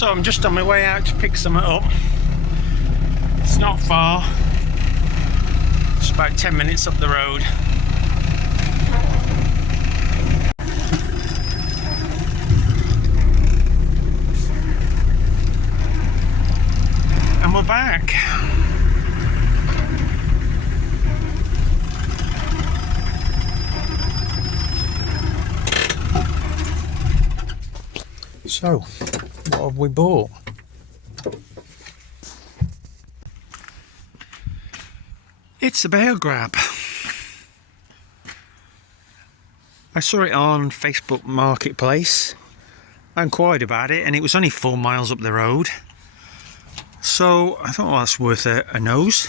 So I'm just on my way out to pick some up. It's not far, it's about 10 minutes up the road. And we're back. So, what have we bought? It's a bale grab. I saw it on Facebook Marketplace. I inquired about it and it was only 4 miles up the road. So I thought, well, that's worth a nose.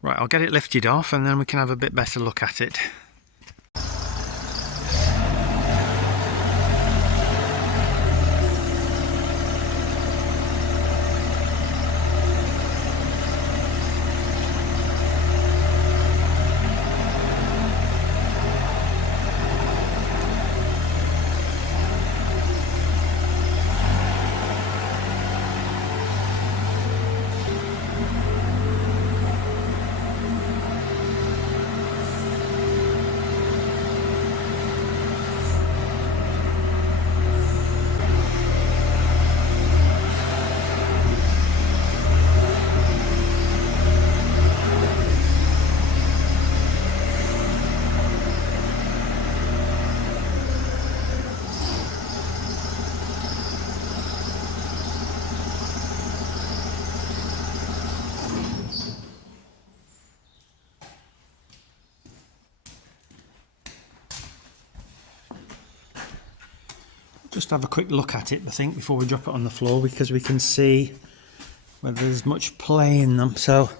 Right, I'll get it lifted off and then we can have a bit better look at it. Just have a quick look at it, I think, before we drop it on the floor, because we can see whether there's much play in them. So,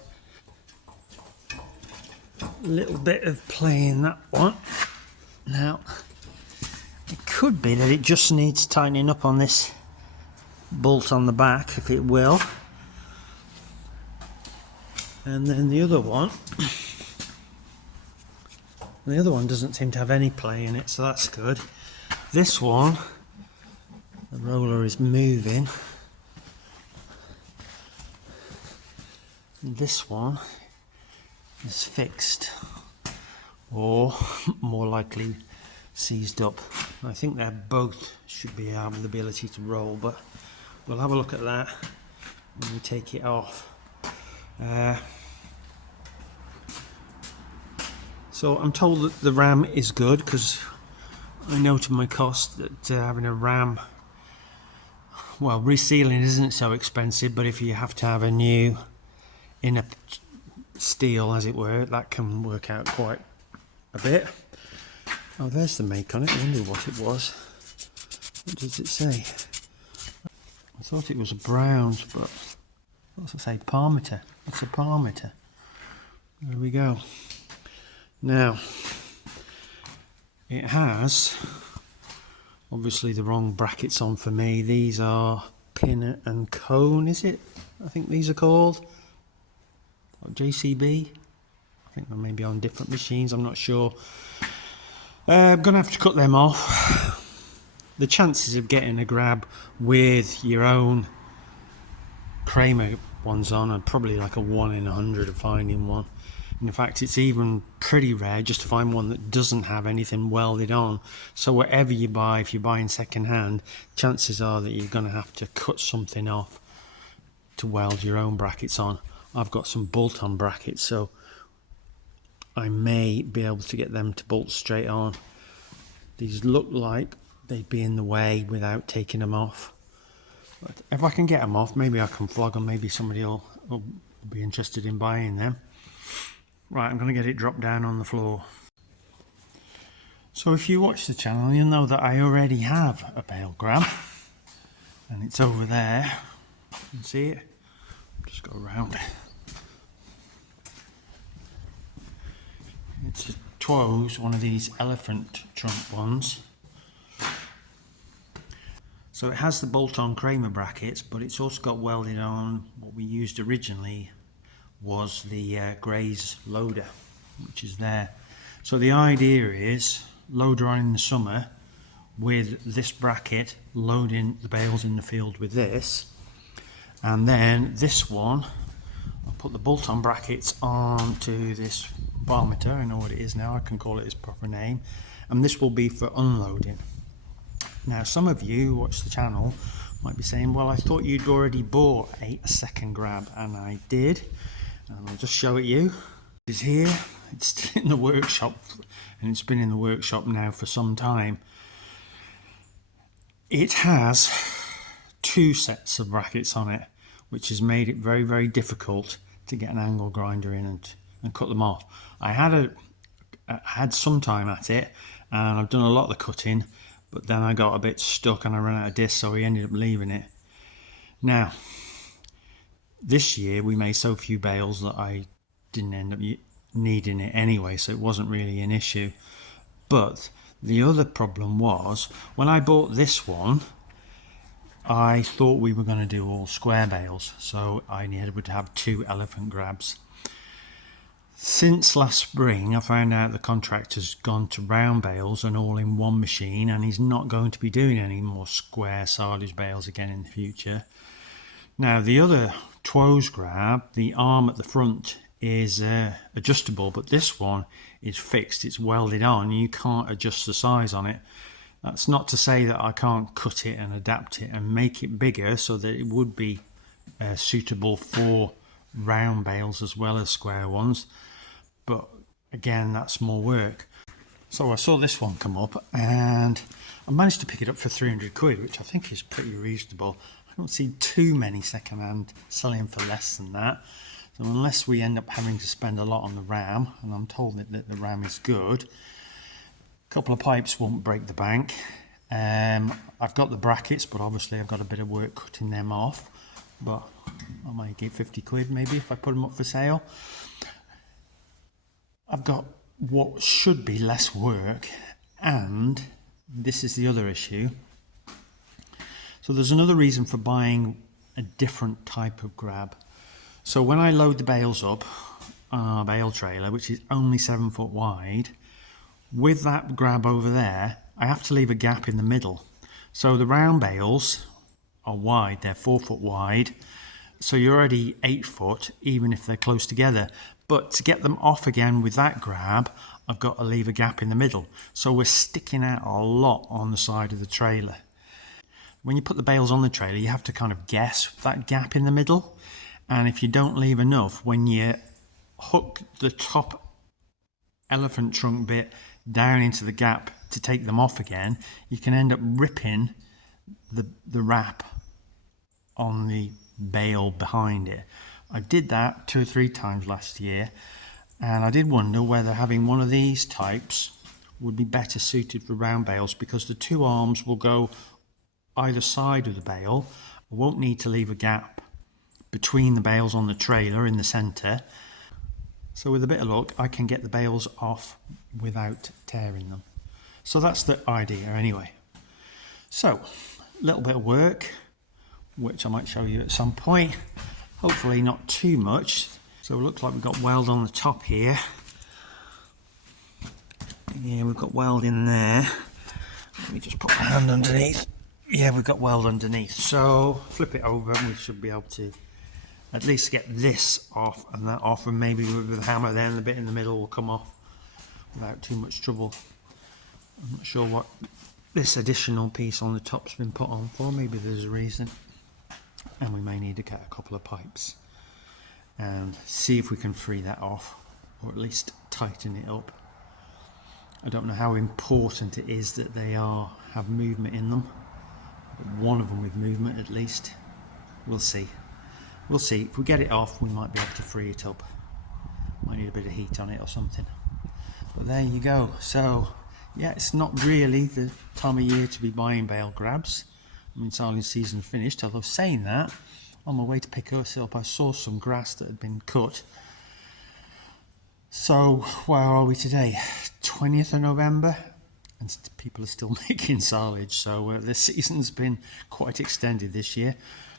a little bit of play in that one. Now, it could be that it just needs tightening up on this bolt on the back, if it will. And then the other one doesn't seem to have any play in it, so that's good. This one, the roller is moving. This one is fixed, or more likely seized up. I think they both should be having the ability to roll, but we'll have a look at that when we take it off. So I'm told that the ram is good, because I know to my cost that having a ram, well, resealing isn't so expensive, but if you have to have a new inner steel, as it were, that can work out quite a bit. Oh, there's the make on it. I wonder what it was. What does it say? I thought it was a Browns, but what's it say? Parmeter. It's a Parmeter. There we go. Now, it has obviously the wrong brackets on for me. These are pin and cone, is it? I think these are called. Or JCB. I think they may be on different machines, I'm not sure. I'm going to have to cut them off. The chances of getting a grab with your own Kramer ones on are probably like a 1 in 100 of finding one. In fact, it's even pretty rare just to find one that doesn't have anything welded on. So whatever you buy, if you're buying second hand, chances are that you're going to have to cut something off to weld your own brackets on. I've got some bolt-on brackets, so I may be able to get them to bolt straight on. These look like they'd be in the way without taking them off. But if I can get them off, maybe I can flog them, maybe somebody will be interested in buying them. Right, I'm going to get it dropped down on the floor. So if you watch the channel, you'll know that I already have a bale grab, and it's over there. You can see it. Just go around. It's a Twos, one of these elephant trunk ones. So it has the bolt-on Kramer brackets, but it's also got welded on what we used originally was the Graze loader, which is there. So the idea is loader on in the summer, with this bracket, loading the bales in the field with this, and then this one, I'll put the bolt-on brackets onto this bar meter. I know what it is now, I can call it its proper name, and this will be for unloading. Now some of you who watch the channel might be saying, well, I thought you'd already bought a second grab, and I did, and I'll just show it you. It's here, it's in the workshop, and it's been in the workshop now for some time. It has two sets of brackets on it, which has made it very, very difficult to get an angle grinder in and cut them off. I had some time at it, and I've done a lot of the cutting, but then I got a bit stuck and I ran out of disc, so we ended up leaving it. Now, this year we made so few bales that I didn't end up needing it anyway, so it wasn't really an issue. But the other problem was, when I bought this one, I thought we were going to do all square bales, so I would have 2 elephant grabs. Since last spring, I found out the contractor's gone to round bales and all in one machine, and he's not going to be doing any more square silage bales again in the future. Now, the other Two's grab, the arm at the front is adjustable, but this one is fixed, it's welded on, you can't adjust the size on it. That's not to say that I can't cut it and adapt it and make it bigger so that it would be suitable for round bales as well as square ones, but again, that's more work. So I saw this one come up and I managed to pick it up for 300 quid, which I think is pretty reasonable. I don't see too many second-hand selling for less than that. So unless we end up having to spend a lot on the ram, and I'm told that the ram is good, a couple of pipes won't break the bank. I've got the brackets, but obviously I've got a bit of work cutting them off, but I might get 50 quid maybe if I put them up for sale. I've got what should be less work, and this is the other issue. So there's another reason for buying a different type of grab. So when I load the bales up on our bale trailer, which is only 7 foot wide, with that grab over there, I have to leave a gap in the middle. So the round bales are wide, they're 4 foot wide, so you're already 8 foot, even if they're close together. But to get them off again with that grab, I've got to leave a gap in the middle. So we're sticking out a lot on the side of the trailer. When you put the bales on the trailer, you have to kind of guess that gap in the middle. And if you don't leave enough, when you hook the top elephant trunk bit down into the gap to take them off again, you can end up ripping the wrap on the bale behind it. I did that 2 or 3 times last year, and I did wonder whether having one of these types would be better suited for round bales, because the 2 arms will go either side of the bale. I won't need to leave a gap between the bales on the trailer in the centre. So with a bit of luck, I can get the bales off without tearing them. So that's the idea anyway. So, a little bit of work, which I might show you at some point. Hopefully not too much. So it looks like we've got weld on the top here. Yeah, we've got weld in there. Let me just put my hand underneath. Yeah, we've got weld underneath. So flip it over and we should be able to at least get this off and that off, and maybe with a hammer then the bit in the middle will come off without too much trouble. I'm not sure what this additional piece on the top's been put on for. Maybe there's a reason. And we may need to get a couple of pipes and see if we can free that off, or at least tighten it up. I don't know how important it is that they have movement in them, but one of them with movement at least. We'll see. We'll see. If we get it off, we might be able to free it up. Might need a bit of heat on it or something. But there you go. So yeah, it's not really the time of year to be buying bale grabs. I mean, silage season finished. Although saying that, on my way to pick us up, I saw some grass that had been cut. So where are we today? 20th of November, and people are still making silage. So the season's been quite extended this year.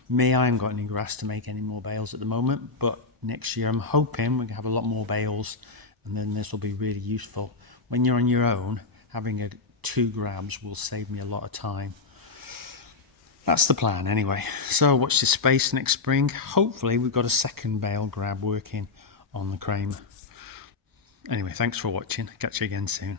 Me, I haven't got any grass to make any more bales at the moment, but next year I'm hoping we're going to have a lot more bales, and then this will be really useful. When you're on your own, having a 2 grabs will save me a lot of time. That's the plan anyway. So watch this space next spring. Hopefully we've got a second bale grab working on the crane. Anyway, thanks for watching. Catch you again soon.